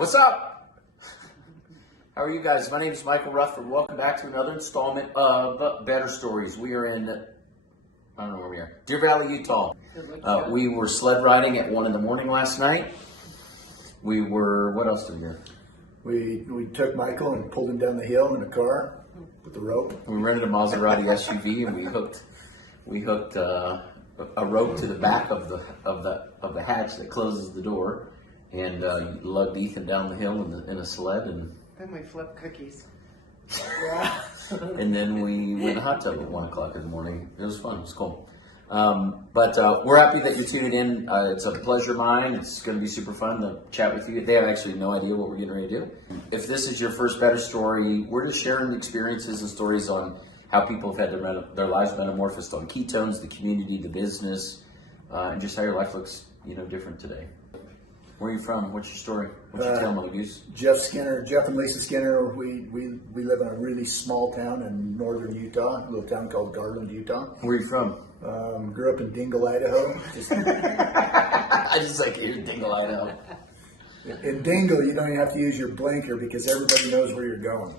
What's up? How are you guys? My name is Michael Rufford. Welcome back to another installment of Better Stories. We are in, I don't know where we are, Deer Valley, Utah. We were sled riding at 1 in the morning last night. We were, what else did we do? We took Michael and pulled him down the hill in a car with the rope. We rented a Maserati SUV and we hooked a rope to the back of the hatch that closes the door, and lugged Ethan down the hill in a sled, and Then we flip cookies. and then we went in the hot tub at 1 o'clock in the morning. It was fun. It was cool. But we're happy that you're tuning in. It's a pleasure of mine. It's going to be super fun to chat with you. They have actually no idea what we're getting ready to do. If this is your first Better Story, we're just sharing experiences and stories on how people have had their lives metamorphosed on ketones, the community, the business, and just how your life looks, different today. Where are you from? What's your story? What's your tale, Mother Goose? Jeff and Lisa Skinner. We live in a really small town in northern Utah, a little town called Garland, Utah. Where are you from? Grew up in Dingle, Idaho. I just like hearing Dingle, Idaho. In Dingle, you don't even have to use your blinker because everybody knows where you're going.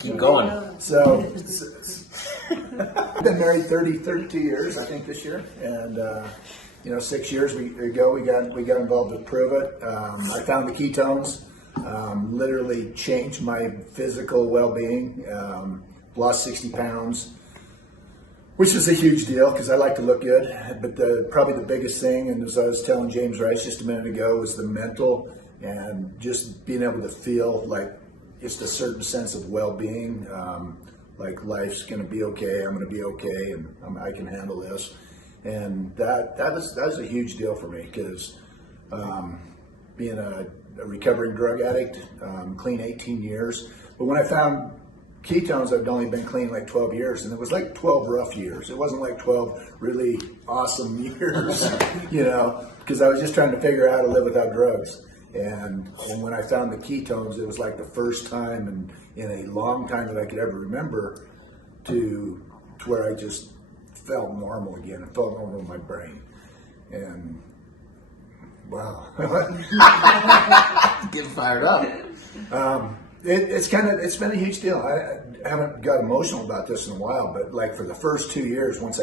Keep going. So I've been married 32 years, I think, this year, and 6 years ago we got involved with PRUVIT. I found the ketones, literally changed my physical well-being. Lost 60 pounds, which is a huge deal because I like to look good. But probably the biggest thing, and as I was telling James Rice just a minute ago, was the mental and just being able to feel like just a certain sense of well-being. Like life's going to be okay, I'm going to be okay, and I can handle this. And that was a huge deal for me because being a recovering drug addict, clean 18 years. But when I found ketones, I'd only been clean like 12 years, and it was like 12 rough years. It wasn't like 12 really awesome years, because I was just trying to figure out how to live without drugs. And when I found the ketones, it was like the first time in a long time that I could ever remember to where I just felt normal again. It felt normal in my brain. And wow. Get fired up. It's been a huge deal. I haven't got emotional about this in a while, but like for the first 2 years, when I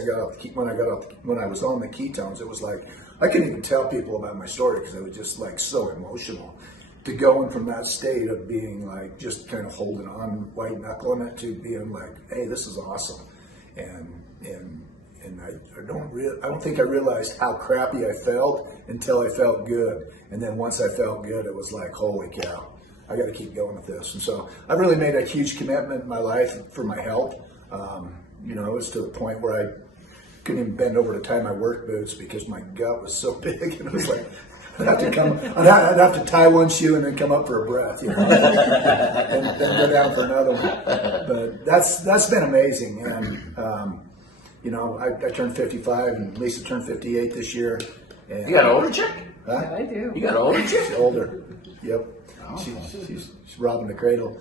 was on the ketones, it was like I couldn't even tell people about my story because I was just like so emotional. To going from that state of being like just kind of holding on, white knuckling it, to being like, hey, this is awesome, and I don't think I realized how crappy I felt until I felt good, and then once I felt good, it was like, holy cow, I got to keep going with this. And so I've really made a huge commitment in my life for my health. It was to the point where I couldn't even bend over to tie my work boots because my gut was so big, and it was like I'd have to tie one shoe and then come up for a breath, and then go down for another one. But that's been amazing, and I turned 55, and Lisa turned 58 this year. And, You got an older chick? huh? Yeah, I do. You got an older chick? She's older. Yep. She's robbing the cradle.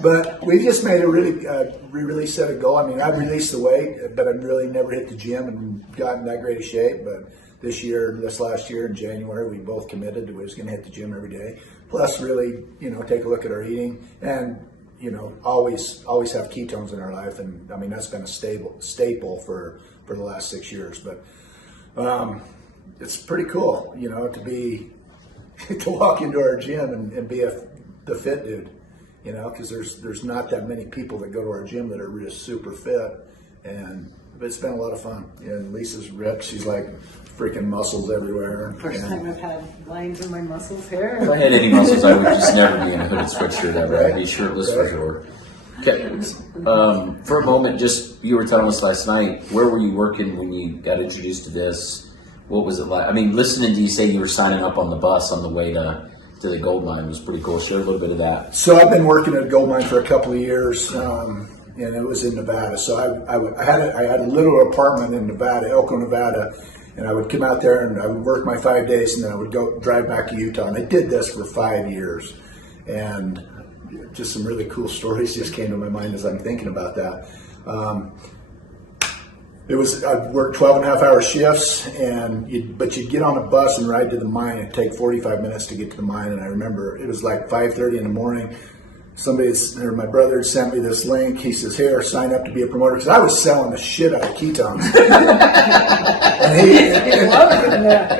But we just made a really set a goal. I mean, I've released the weight, but I've really never hit the gym and gotten that great a shape. But this last year in January, we both committed we was going to hit the gym every day. Plus, really, take a look at our eating and, always have ketones in our life. And I mean, that's been a staple for the last 6 years. But it's pretty cool, to walk into our gym and be the fit dude, because there's not that many people that go to our gym that are just super fit, but it's been a lot of fun. And Lisa's ripped; she's like freaking muscles everywhere. First time I've had lines in my muscles here. If I had any muscles, I would just never be in a hooded sweatshirt ever. I'd be shirtless for sure. Okay. For a moment, you were telling us last night, where were you working when you got introduced to this? What was it like? I mean, listening to you say you were signing up on the bus on the way to the gold mine was pretty cool. Share a little bit of that. So I've been working at a gold mine for a couple of years, and it was in Nevada. So I had a little apartment in Nevada, Elko, Nevada, and I would come out there and I would work my 5 days, and then I would go drive back to Utah. And I did this for 5 years, and just some really cool stories just came to my mind as I'm thinking about that. It was, I worked 12 and a half hour shifts, but you'd get on a bus and ride to the mine. It'd take 45 minutes to get to the mine. And I remember it was like 5:30 in the morning. My brother had sent me this link. He says, "Here, sign up to be a promoter." Because I was selling the shit out of ketones.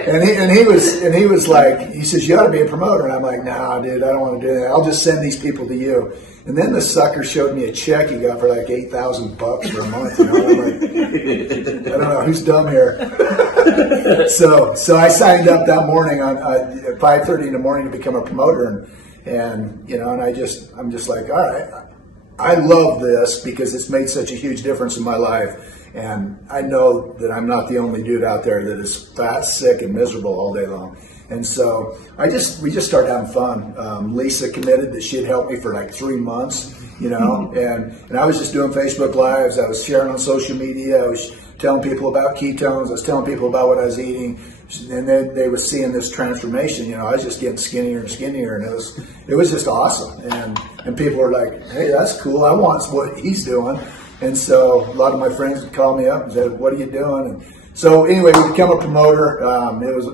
and he was like, he says, "You ought to be a promoter." And I'm like, "Nah, dude, I don't want to do that. I'll just send these people to you." And then the sucker showed me a check he got for like $8,000 for a month. You know, I'm like, I don't know who's dumb here. so I signed up that morning at 5:30 in the morning to become a promoter, and I'm just like, all right, I love this because it's made such a huge difference in my life, and I know that I'm not the only dude out there that is fat, sick, and miserable all day long. And so we just started having fun. Lisa committed that she'd help me for like 3 months, and I was just doing Facebook Lives. I was sharing on social media. I was telling people about ketones. I was telling people about what I was eating, and they were seeing this transformation. I was just getting skinnier and skinnier, and it was just awesome. And people were like, "Hey, that's cool. I want what he's doing." And so a lot of my friends would call me up and say, "What are you doing?" And so anyway, we became a promoter.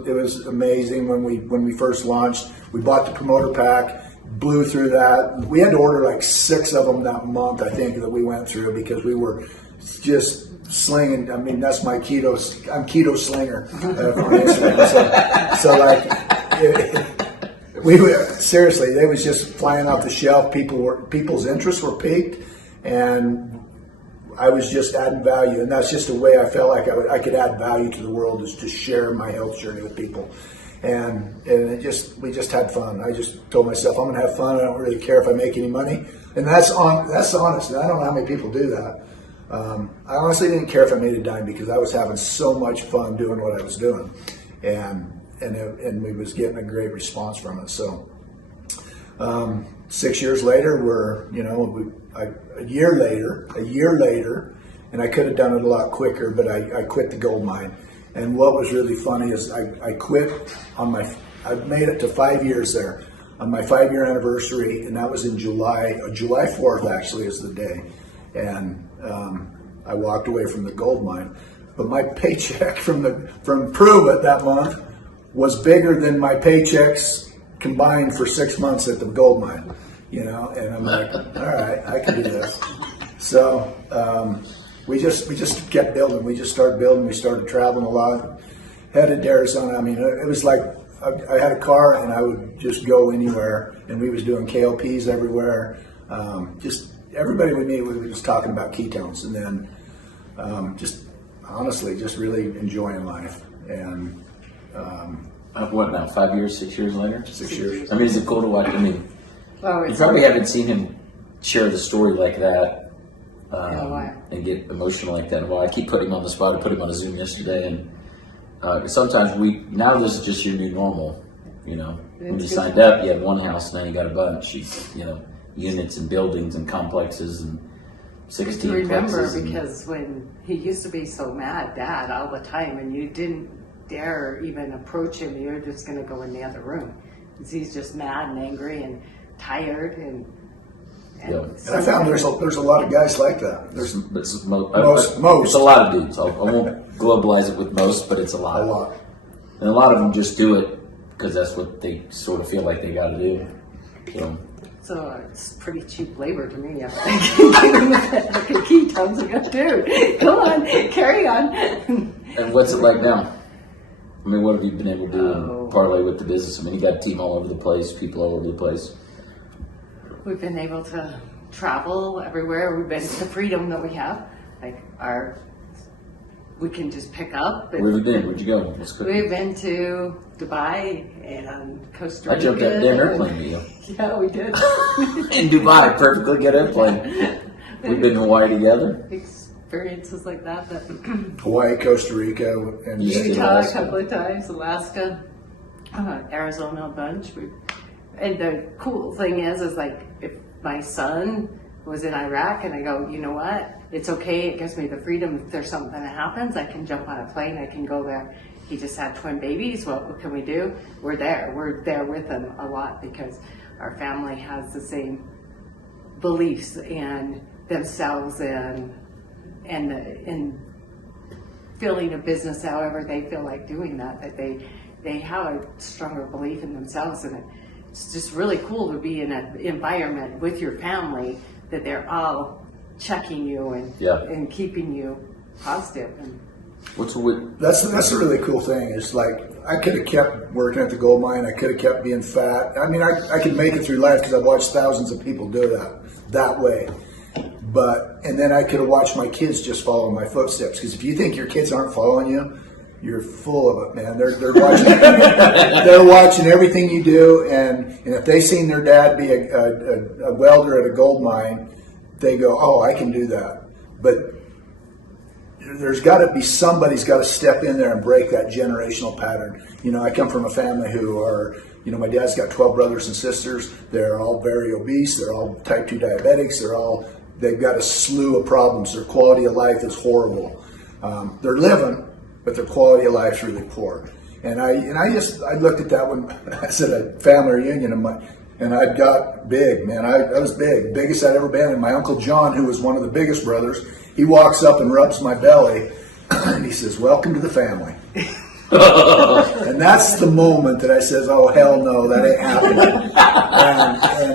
It was amazing when we first launched. We bought the promoter pack, blew through that. We had to order like 6 of them that month, I think, that we went through because we were just slinging. I mean, that's my keto. I'm keto slinger. Seriously, they was just flying off the shelf. People's interests were piqued, and I was just adding value, and that's just a way I felt like I could add value to the world, is to share my health journey with people, and we just had fun. I just told myself, I'm gonna have fun. I don't really care if I make any money, and that's honest. I don't know how many people do that. I honestly didn't care if I made a dime because I was having so much fun doing what I was doing, and we was getting a great response from it. So 6 years later, a year later, and I could have done it a lot quicker, but I quit the gold mine. And what was really funny is I quit I've made it to 5 years there on my 5-year anniversary, and that was in July 4th actually is the day. And I walked away from the gold mine, but my paycheck from PRUVIT that month was bigger than my paychecks combined for 6 months at the gold mine, and I'm like, all right, I can do this. So we just kept building. We just started building. We started traveling a lot, headed to Arizona. I mean, it was like I had a car and I would just go anywhere, and we was doing KLPs everywhere. Just everybody we meet, we were just talking about ketones, and then just honestly, just really enjoying life. And what now? 5 years, 6 years later? 6 years. I mean, is it cool to watch? I mean, you probably haven't seen him share the story like that and get emotional like that. Well, I keep putting him on the spot. I put him on a Zoom yesterday, and sometimes now this is just your new normal. When you signed up, you had one house, now you got a bunch. Units and buildings and complexes and 16 I remember plexes. because when he used to be so mad, Dad, all the time, and you didn't dare even approach him, you're just going to go in the other room. Because he's just mad and angry and tired and So I found there's a lot of guys like that. There's most. It's a lot of dudes. I won't globalize it with most, but it's a lot. A lot. And a lot of them just do it because that's what they sort of feel like they got to do. So it's pretty cheap labor to me. I'm thinking, ketones are good, dude. Come on, carry on. And what's it like now? I mean, what have you been able to do and parlay with the business? I mean, you got a team all over the place, people all over the place. We've been able to travel everywhere. We've been the freedom that we have. We can just pick up. Where have you been? Where'd you go? We've been to Dubai and Costa Rica. I jumped that damn airplane with you. Yeah, we did. In Dubai, perfectly good airplane. We've been to Hawaii together. Experiences like that. Hawaii, Costa Rica, and Utah a couple of times, Alaska, Arizona a bunch. And the cool thing is like if my son was in Iraq and I go, you know what? It's okay. It gives me the freedom. If there's something that happens, I can jump on a plane. I can go there. He just had twin babies. What can we do? We're there. We're there with him a lot because our family has the same beliefs and themselves and filling a business however they feel like doing that they have a stronger belief in themselves, and it's just really cool to be in an environment with your family that they're all checking you and keeping you positive. And that's a really cool thing. It's like I could have kept working at the gold mine. I could have kept being fat. I mean, I could make it through life because I've watched thousands of people do that way. And then I could have watched my kids just follow my footsteps. Because if you think your kids aren't following you, you're full of it, man. They're watching. They're watching everything you do, and if they seen their dad be a welder at a gold mine, they go, "Oh, I can do that." But there's got to be somebody's got to step in there and break that generational pattern. You know, I come from a family who are, you know, my dad's got 12 brothers and sisters. They're all very obese. They're all type 2 diabetics. They've got a slew of problems. Their quality of life is horrible. They're living, but their quality of life is really poor. And I looked at that when I said a family reunion, and I got big, man. I was big, biggest I'd ever been. And my Uncle John, who was one of the biggest brothers, he walks up and rubs my belly, and he says, "Welcome to the family." And that's the moment that I says, "Oh, hell no, that ain't happening."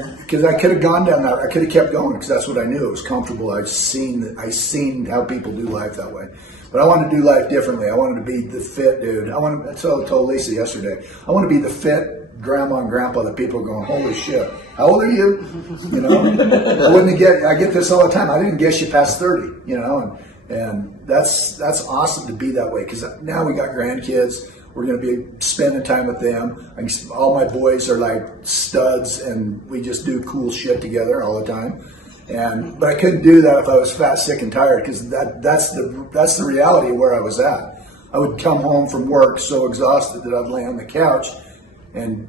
And because I could have gone down that, I could have kept going because that's what I knew. It was comfortable. I seen how people do life that way. But I wanted to do life differently. I wanted to be the fit dude. I told Lisa yesterday, I want to be the fit grandma and grandpa that people are going, "Holy shit, how old are you?" You know, I get this all the time. I didn't guess you past 30, you know, and that's awesome to be that way because now we got grandkids. We're going to be spending time with them. All my boys are like studs, and we just do cool shit together all the time. But I couldn't do that if I was fat, sick, and tired because that's the reality of where I was at. I would come home from work so exhausted that I'd lay on the couch, and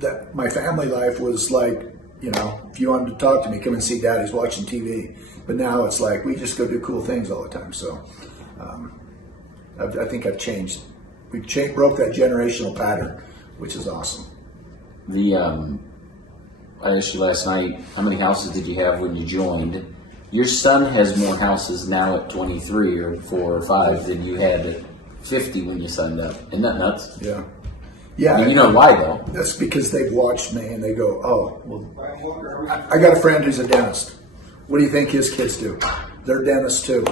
that my family life was like, you know, if you wanted to talk to me, come and see Daddy's watching TV. But now it's like we just go do cool things all the time. So I think I've changed. We broke that generational pattern, which is awesome. I asked you last night, how many houses did you have when you joined? Your son has more houses now at 23 or 4 or 5 than you had at 50 when you signed up. Isn't that nuts? Yeah. Yeah. I mean, you know why, though? That's because they've watched me and they go, "Oh, well, I got a friend who's a dentist. What do you think his kids do? They're dentists too.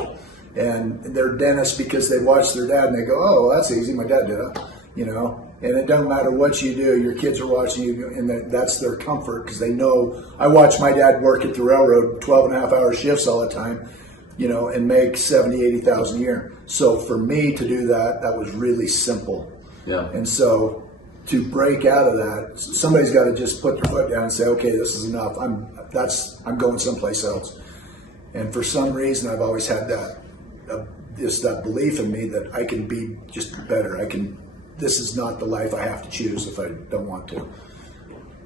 And they're dentists because they watch their dad and they go, "Oh, well, that's easy. My dad did it." You know? And it doesn't matter what you do, your kids are watching you, and that's their comfort because they know. I watch my dad work at the railroad 12-and-a-half-hour shifts all the time, you know, and make 70, 80,000 a year. So for me to do that was really simple. Yeah. And so to break out of that, somebody's got to just put their foot down and say, "Okay, this is enough. I'm going someplace else." And for some reason, I've always had that belief in me that I can be just better. This is not the life I have to choose if I don't want to.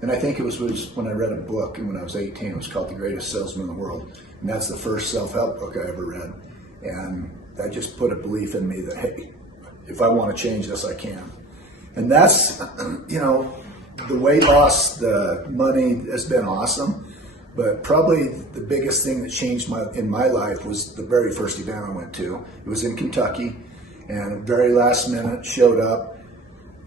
And I think it was when I read a book, and when I was 18, it was called The Greatest Salesman in the World. And that's the first self-help book I ever read. And that just put a belief in me that, hey, if I want to change this, I can. And that's, you know, the weight loss, the money has been awesome. But probably the biggest thing that changed in my life was the very first event I went to. It was in Kentucky. And very last minute, showed up.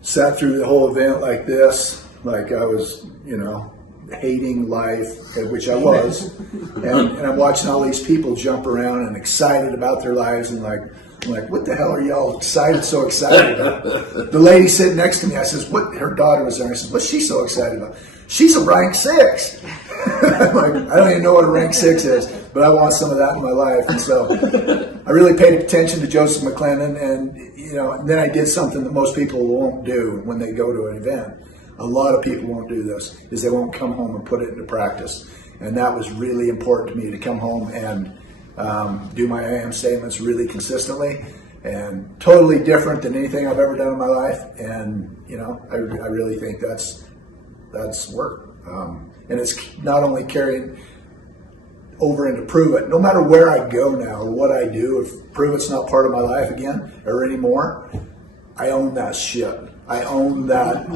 Sat through the whole event like this, like I was, you know, hating life, which I was, and I'm watching all these people jump around and excited about their lives, and I'm like, what the hell are y'all so excited about? The lady sitting next to me, I says, "What?" Her daughter was there. I says, "What's she so excited about?" "She's a rank 6. I'm like, I don't even know what a rank 6 is, but I want some of that in my life. And so I really paid attention to Joseph McClendon, and you know, and then I did something that most people won't do when they go to an event. A lot of people won't do this, is they won't come home and put it into practice. And that was really important to me, to come home and do my I am statements really consistently, and totally different than anything I've ever done in my life. And you know, I really think that's work. And it's not only carrying over into PRUVIT. No matter where I go now or what I do, if PRUVIT's not part of my life again or anymore, I own that shit. I own that.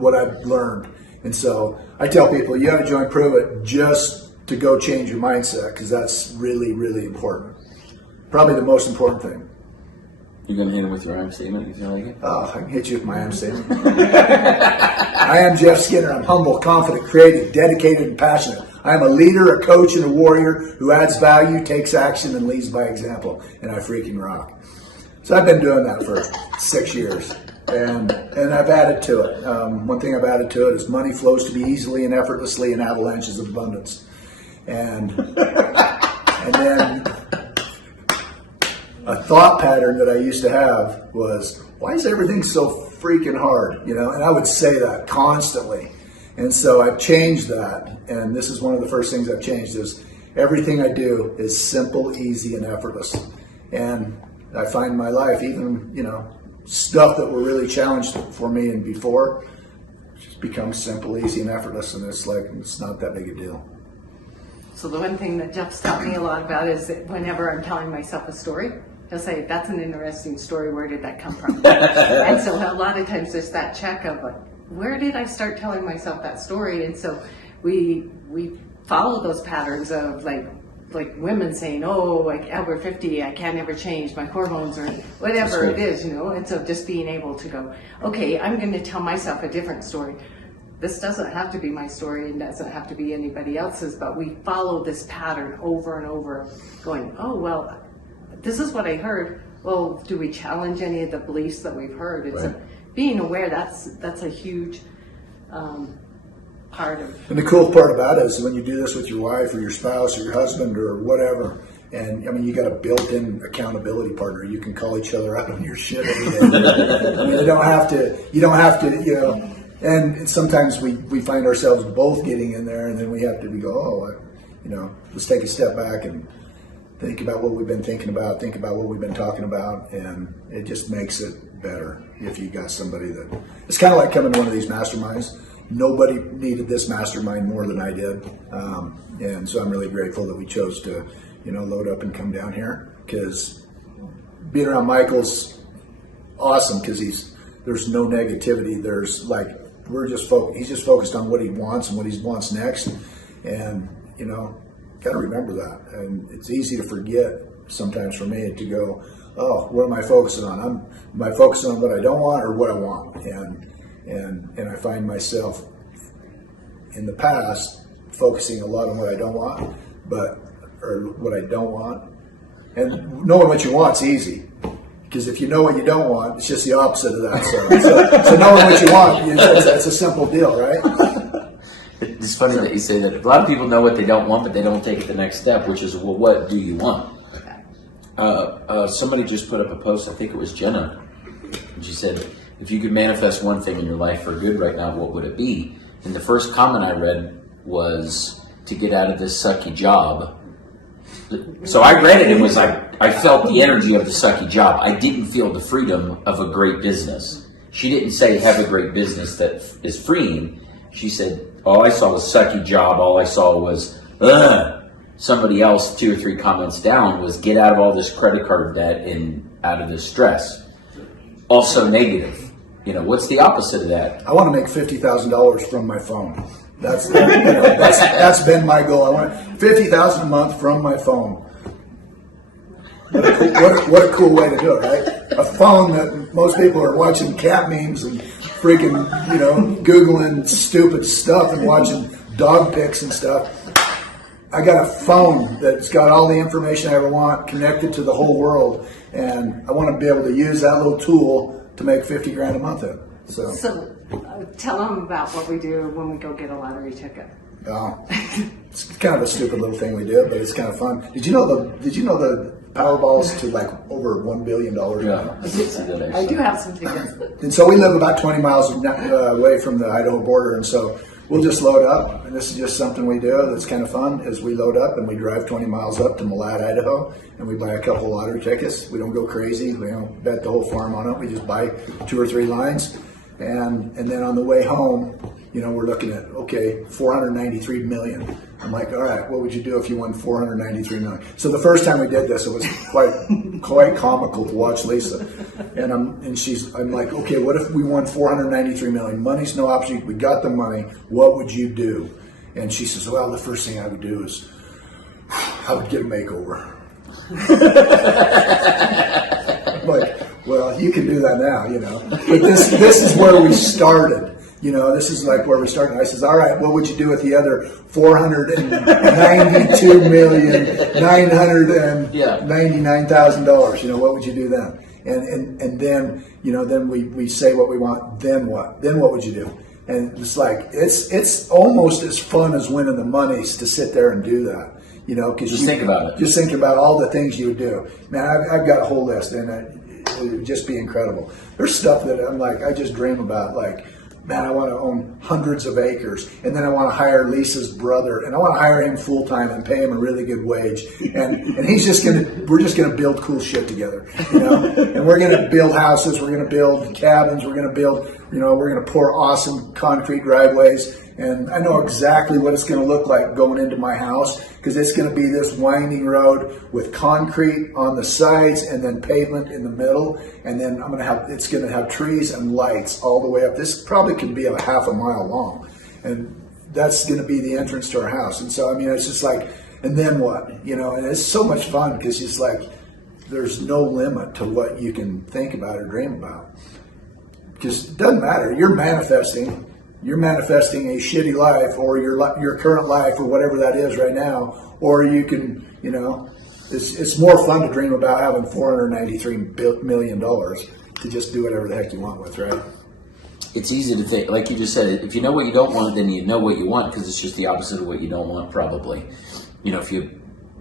What I've learned. And so I tell people, you have to join PRUVIT just to go change your mindset, because that's really, really important. Probably the most important thing. You gonna hit him with your I am statement? You feel like it? Oh, I can hit you with my I am statement. I am Jeff Skinner. I'm humble, confident, creative, dedicated, and passionate. I am a leader, a coach, and a warrior who adds value, takes action, and leads by example. And I freaking rock. So I've been doing that for 6 years. And I've added to it. One thing I've added to it is money flows to me easily and effortlessly in avalanches of abundance. And then a thought pattern that I used to have was, why is everything so freaking hard? You know, and I would say that constantly. And so I've changed that. And this is one of the first things I've changed is everything I do is simple, easy, and effortless. And I find my life, even, you know, stuff that were really challenged for me and before, just becomes simple, easy, and effortless. And it's like, it's not that big a deal. So the one thing that Jeff's taught me a lot about is that whenever I'm telling myself a story, he'll say, that's an interesting story, where did that come from? And so a lot of times there's that check of like, where did I start telling myself that story? And so we follow those patterns of like women saying, oh, like over 50, I can't ever change my hormones or whatever it is, you know. And so just being able to go, okay, I'm going to tell myself a different story. This doesn't have to be my story and doesn't have to be anybody else's, but we follow this pattern over and over going, oh, well, this is what I heard. Well, do we challenge any of the beliefs that we've heard? It's Right. Being aware, that's a huge part of. And the cool part about it is when you do this with your wife or your spouse or your husband or whatever, and I mean, you got a built-in accountability partner. You can call each other out on your shit every day. I mean, you don't have to, you know, and sometimes we find ourselves both getting in there, and then we go, oh, you know, let's take a step back and think about what we've been thinking about, think about what we've been talking about, and it just makes it better if you got somebody that, it's kind of like coming to one of these masterminds. Nobody needed this mastermind more than I did, and so I'm really grateful that we chose to, you know, load up and come down here, because being around Michael's awesome, because there's no negativity. There's like, he's just focused on what he wants and what he wants next, and you know, got to remember that. And it's easy to forget sometimes for me to go, oh, what am I focusing on? Am I focusing on what I don't want or what I want? And I find myself in the past focusing a lot on what I don't want, and knowing what you want is easy. Because if you know what you don't want, it's just the opposite of that. So knowing what you want, it's a simple deal, right? It's funny that you say that. A lot of people know what they don't want, but they don't take it the next step, which is, well, what do you want? Somebody just put up a post, I think it was Jenna, and she said, if you could manifest one thing in your life for good right now, what would it be? And the first comment I read was to get out of this sucky job. So I read it and was like, I felt the energy of the sucky job. I didn't feel the freedom of a great business. She didn't say have a great business that is freeing. She said, all I saw was sucky job. All I saw was, ugh. Somebody else, 2 or 3 comments down, was get out of all this credit card debt and out of this stress. Also negative. You know, what's the opposite of that? I want to make $50,000 from my phone. That's been my goal. I want $50,000 a month from my phone. What a cool way to do it, right? A phone that most people are watching cat memes and freaking, you know, Googling stupid stuff and watching dog pics and stuff. I got a phone that's got all the information I ever want connected to the whole world, and I want to be able to use that little tool to make $50,000 a month in. So Tell them about what we do when we go get a lottery ticket. It's kind of a stupid little thing we do, but it's kind of fun. Did you know the Powerball's to like over $1 billion? Yeah, I do have some tickets. And so we live about 20 miles away from the Idaho border, and so we'll just load up, and this is just something we do that's kind of fun, is we load up and we drive 20 miles up to Malad, Idaho, and we buy a couple lottery tickets. We don't go crazy. We don't bet the whole farm on it. We just buy 2 or 3 lines, and then on the way home, you know, we're looking at, okay, 493 million. I'm like, all right, what would you do if you won 493 million? So the first time we did this, it was quite comical to watch Lisa. And I'm like, okay, what if we won 493 million? Money's no option. We got the money. What would you do? And she says, well, the first thing I would do is I would get a makeover. I'm like, that now, you know. But this is where we started. You know, this is like where we started. I says, all right, what would you do with the other $492,999,000? You know, what would you do then? And then, you know, then we say what we want. Then what? Then what would you do? And it's like it's almost as fun as winning the monies to sit there and do that. You know, because Just think about it. Just think about all the things you would do. Man, I've got a whole list, and it would just be incredible. There's stuff that I'm like, I just dream about, like, man, I want to own hundreds of acres, and then I want to hire Lisa's brother, and I want to hire him full time and pay him a really good wage, and we're just gonna build cool shit together, you know, and we're gonna build houses, we're gonna build cabins, we're gonna build, you know, we're gonna pour awesome concrete driveways, and I know exactly what it's gonna look like going into my house, because it's gonna be this winding road with concrete on the sides and then pavement in the middle, and then it's gonna have trees and lights all the way up. This probably could be a half a mile long, and that's gonna be the entrance to our house. And so, I mean, it's just like, and then what? You know, and it's so much fun because it's like there's no limit to what you can think about or dream about. Because it doesn't matter. You're manifesting a shitty life, or your current life, or whatever that is right now, or you can, you know, it's more fun to dream about having $493 million to just do whatever the heck you want with, right? It's easy to think, like you just said, if you know what you don't want, then you know what you want, because it's just the opposite of what you don't want, probably. You know, if you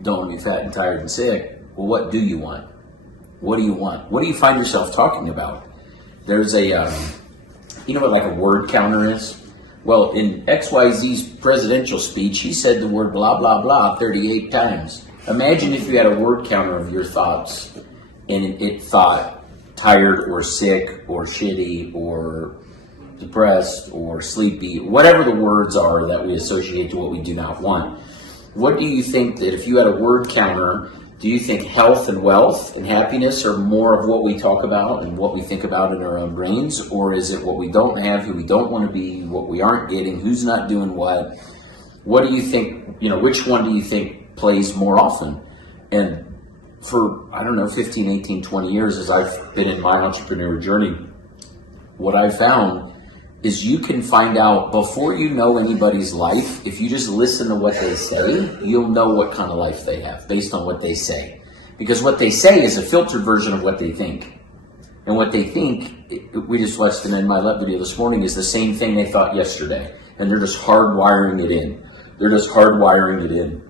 don't want to be fat and tired and sick, well, what do you want? What do you want? What do you find yourself talking about? There's a, you know what like a word counter is? Well, in XYZ's presidential speech, he said the word blah, blah, blah 38 times. Imagine if you had a word counter of your thoughts, and it thought tired or sick or shitty or depressed or sleepy, whatever the words are that we associate to what we do not want. What do you think that if you had a word counter, do you think health and wealth and happiness are more of what we talk about and what we think about in our own brains? Or is it what we don't have, who we don't want to be, what we aren't getting, who's not doing what? What do you think, you know, which one do you think plays more often? And for, I don't know, 15, 18, 20 years as I've been in my entrepreneur journey, what I've found is you can find out before you know anybody's life. If you just listen to what they say, you'll know what kind of life they have based on what they say. Because what they say is a filtered version of what they think. And what they think, we just watched an In My Love video this morning, is the same thing they thought yesterday. And they're just hardwiring it in. They're just hardwiring it in.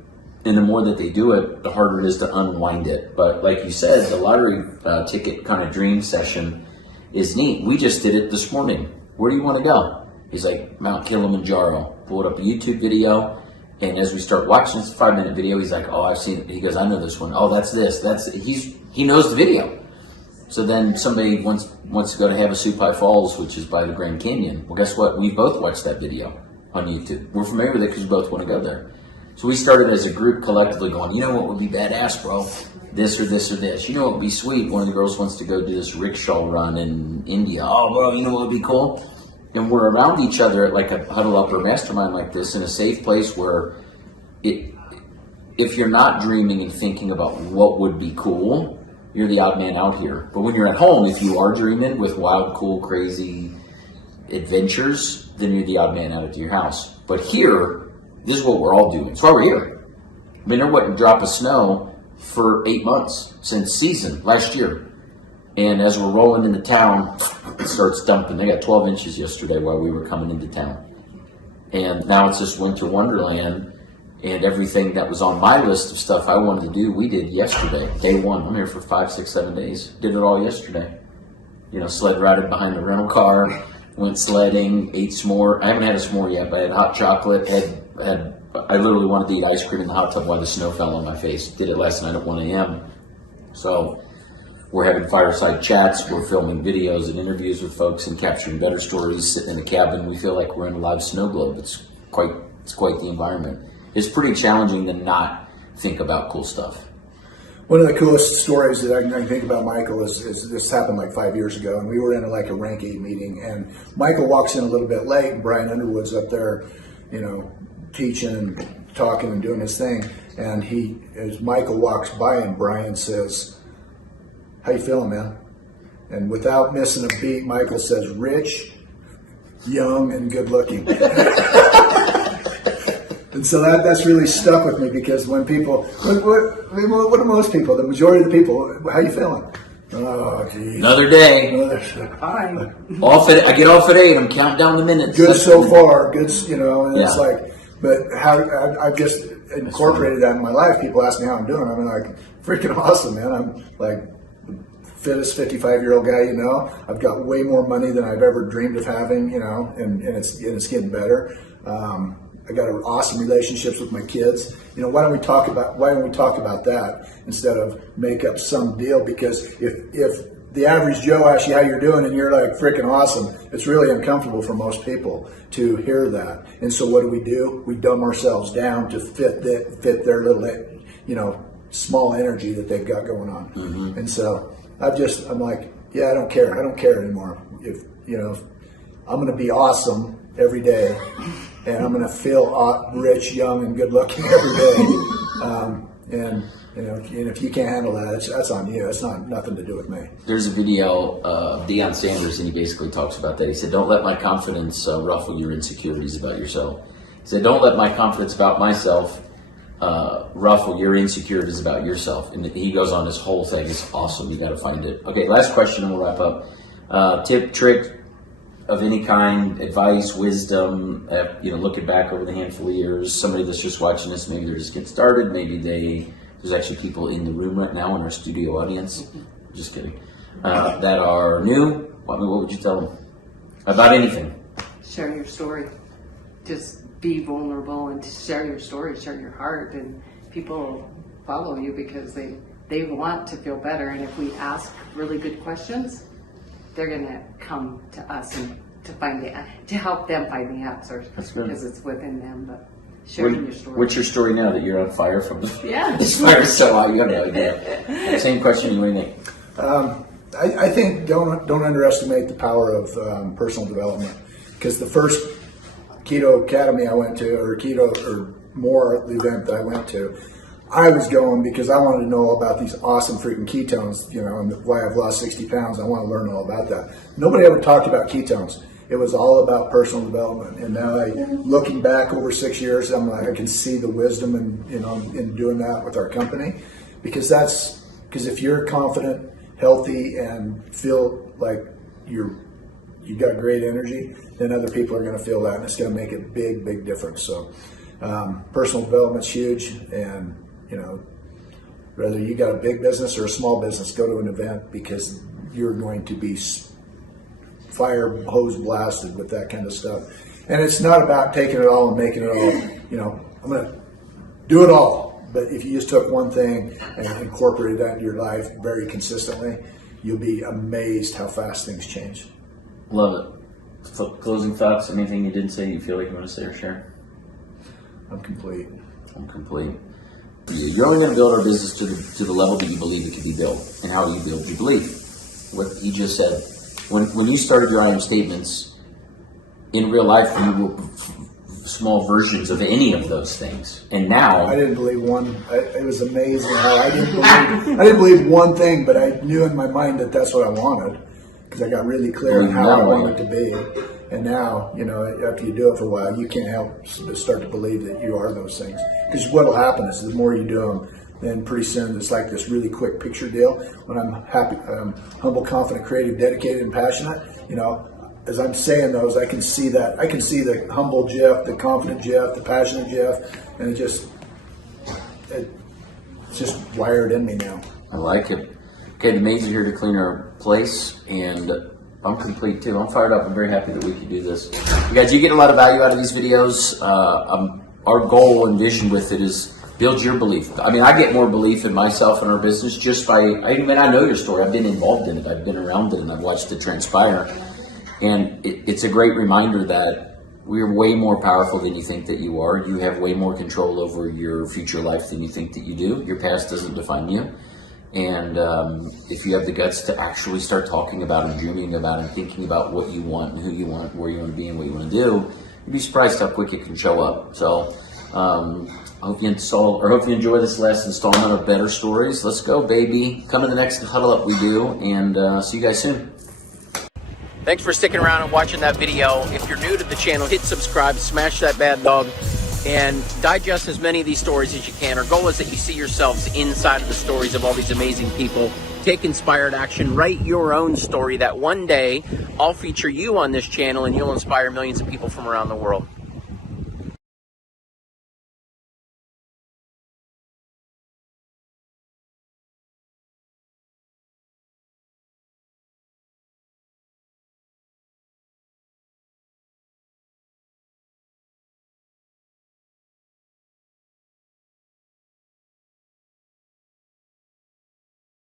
And the more that they do it, the harder it is to unwind it. But like you said, the lottery ticket kind of dream session is neat. We just did it this morning. Where do you want to go? He's like, Mount Kilimanjaro. Pulled up a YouTube video, and as we start watching this 5-minute video, he's like, oh, I've seen it. He goes, I know this one. Oh, that's this. He knows the video. So then somebody wants to go to Havasupai Falls, which is by the Grand Canyon. Well, guess what? We both watched that video on YouTube. We're familiar with it because we both want to go there. So we started as a group collectively going, you know what would be badass, bro? This or this or this. You know what would be sweet? One of the girls wants to go do this rickshaw run in India. Oh, bro, you know what would be cool? And we're around each other at like a huddle up or mastermind like this in a safe place where if you're not dreaming and thinking about what would be cool, you're the odd man out here. But when you're at home, if you are dreaming with wild, cool, crazy adventures, then you're the odd man out at your house. But here, this is what we're all doing. That's why we're here. I mean, there wasn't a drop of snow for 8 months since season last year. And as we're rolling into town, it starts dumping. They got 12 inches yesterday while we were coming into town. And now it's this winter wonderland, and everything that was on my list of stuff I wanted to do, we did yesterday, day one. I'm here for 5, 6, 7 days. Did it all yesterday. You know, sled riding behind the rental car, went sledding, ate s'more. I haven't had a s'more yet, but I had hot chocolate, I literally wanted to eat ice cream in the hot tub while the snow fell on my face. Did it last night at 1 a.m. So we're having fireside chats. We're filming videos and interviews with folks and capturing better stories, sitting in a cabin. We feel like we're in a live snow globe. It's quite the environment. It's pretty challenging to not think about cool stuff. One of the coolest stories that I can think about Michael is this happened like 5 years ago, and we were in a rank 8 meeting, and Michael walks in a little bit late, and Brian Underwood's up there, you know, teaching and talking and doing his thing, and as Michael walks by and Brian says, how you feeling, man? And without missing a beat, Michael says, rich, young, and good looking. And so that's really stuck with me, because when people, what do most people, the majority of the people, how you feeling? Oh, geez. Another day. Fine. I get off at 8. I'm counting down the minutes. Good so far. Good, you know. And it's Yeah. like, but how I've just incorporated that in my life. People ask me how I'm doing. I'm like, freaking awesome, man. I'm like fittest 55-year-old guy, you know. I've got way more money than I've ever dreamed of having, you know, and it's getting better. I got awesome relationships with my kids. You know, why don't we talk about that instead of make up some deal? Because if the average Joe asks you how you're doing and you're like freaking awesome, it's really uncomfortable for most people to hear that. And so what do? We dumb ourselves down to fit their little, you know, small energy that they've got going on. Mm-hmm. And so I'm like, yeah, I don't care. I don't care anymore. If, you know, I'm going to be awesome every day, and I'm going to feel rich, young, and good looking every day. And you know, and if you can't handle that, that's on you. It's nothing to do with me. There's a video of Deion Sanders, and he basically talks about that. He said, "Don't let my confidence ruffle your insecurities about yourself." He said, "Don't let my confidence about myself ruffle your insecurities about yourself." And he goes on this whole thing. It's awesome. You got to find it. Okay, last question, and we'll wrap up. Tip, trick of any kind, advice, wisdom, you know, looking back over the handful of years, somebody that's just watching this, maybe they're just getting started, maybe there's actually people in the room right now in our studio audience, just kidding, that are new. What would you tell them about anything? Share your story. Just be vulnerable and share your story, share your heart, and people follow you because they want to feel better. And if we ask really good questions, they're going to come to us and to help them find the answers. That's good. Because it's within them. But sharing your story. What's your story now that you're on fire from Yeah. this fire so hot? You have no idea. Same question you think. I think don't underestimate the power of personal development, because the first Keto Academy I went to, or Keto or More event that I went to, I was going because I wanted to know about these awesome freaking ketones, you know, and why I've lost 60 pounds. I want to learn all about that. Nobody ever talked about ketones. It was all about personal development. And now, looking back over 6 years, I can see the wisdom in doing that with our company, because if you're confident, healthy, and feel like you got great energy, then other people are going to feel that, and it's going to make a big, big difference. So personal development's huge, and you know, whether you got a big business or a small business, go to an event, because you're going to be fire hose blasted with that kind of stuff. And it's not about taking it all and making it all, you know, I'm going to do it all. But if you just took one thing and incorporated that into your life very consistently, you'll be amazed how fast things change. Love it. So, closing thoughts, anything you didn't say you feel like you want to say or share? I'm complete. You're only going to build our business to the level that you believe it can be built. And how do you build? You believe. What you just said. When you started your I am statements, in real life, you were small versions of any of those things. And now, I didn't believe one. It was amazing how I didn't believe one thing, but I knew in my mind that that's what I wanted, because I got really clear on how I wanted it to be. And now, you know, after you do it for a while, you can't help but start to believe that you are those things. Because what will happen is the more you do them, then pretty soon it's like this really quick picture deal. When I'm happy, humble, confident, creative, dedicated, and passionate, you know, as I'm saying those, I can see that. I can see the humble Jeff, the confident Jeff, the passionate Jeff, and it's just wired in me now. I like it. Okay, the maids are here to clean our place, and I'm complete too. I'm fired up. I'm very happy that we can do this. You guys, you get a lot of value out of these videos. Our goal and vision with it is build your belief. I mean, I get more belief in myself and our business just by, I know your story. I've been involved in it. I've been around it, and I've watched it transpire. And it's a great reminder that we're way more powerful than you think that you are. You have way more control over your future life than you think that you do. Your past doesn't define you. And if you have the guts to actually start talking about and dreaming about and thinking about what you want and who you want, where you want to be and what you want to do, you'd be surprised how quick it can show up. So I hope you enjoy this last installment of Better Stories. Let's go, baby. Come to the next huddle up we do, and see you guys soon. Thanks for sticking around and watching that video. If you're new to the channel, hit subscribe, smash that bad dog, and digest as many of these stories as you can. Our goal is that you see yourselves inside of the stories of all these amazing people. Take inspired action, write your own story that one day I'll feature you on this channel and you'll inspire millions of people from around the world.